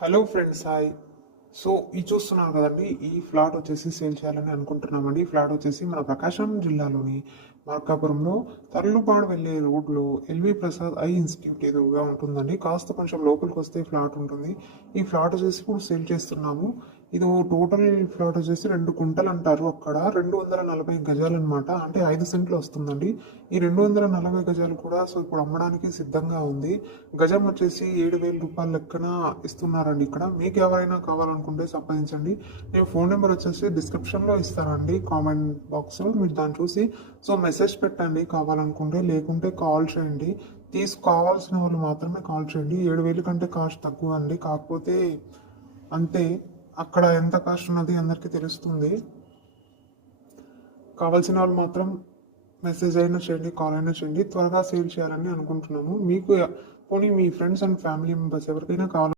Hello friends, hi. So ఇది చూస్తున్నారు కదండి, ఈ ఫ్లాట్ వచ్చేసి సేల్ చేయాలని అనుకుంటున్నామండి. ఈ ఫ్లాట్ వచ్చేసి మన ప్రకాశం జిల్లాలోని మార్కాపురంలో తరలుపాడు వెళ్ళే రోడ్లో ఎల్వి ప్రసాద్ ఐ ఇన్స్టిట్యూట్ ఎదురుగా ఉంటుందండి. కాస్త కొంచెం లోపలికి వస్తే ఫ్లాట్ ఉంటుంది. ఈ ఫ్లాట్ వచ్చేసి ఇప్పుడు సేల్ చేస్తున్నాము. ఇది టోటల్ ఫ్లాట్ వచ్చేసి 2 గుంటలు అంటారు. అక్కడ 240 గజాలు అనమాట, అంటే 5 సెంట్లు వస్తుందండి. ఈ 240 గజాలు కూడా సో ఇప్పుడు అమ్మడానికి సిద్ధంగా ఉంది. గజం వచ్చేసి 7,000 రూపాయల లెక్కన ఇస్తున్నారండి ఇక్కడ. మీకు ఎవరైనా కావాలనుకుంటే సంప్రదించండి. నేను ఫోన్ నెంబర్ వచ్చేసి డిస్క్రిప్షన్లో ఇస్తానండి, కామెంట్ బాక్స్లో. మీరు దాన్ని చూసి సో మెసేజ్ పెట్టండి కావాలనుకుంటే, లేకుంటే కాల్ చేయండి. కావాల్సిన వాళ్ళు మాత్రమే కాల్ చేయండి. 7,000 కంటే కాస్ట్ తక్కువ అండి, కాకపోతే అంతే. అక్కడ ఎంత కాస్ట్ ఉన్నది అందరికీ తెలుస్తుంది. కావాల్సిన వాళ్ళు మాత్రం మెసేజ్ అయినా చేయండి, కాల్ అయినా చేయండి. త్వరగా సేల్ చేయాలని అనుకుంటున్నాము. మీకు పోనీ మీ ఫ్రెండ్స్ అండ్ ఫ్యామిలీ మెంబర్స్ ఎవరికైనా కావాలి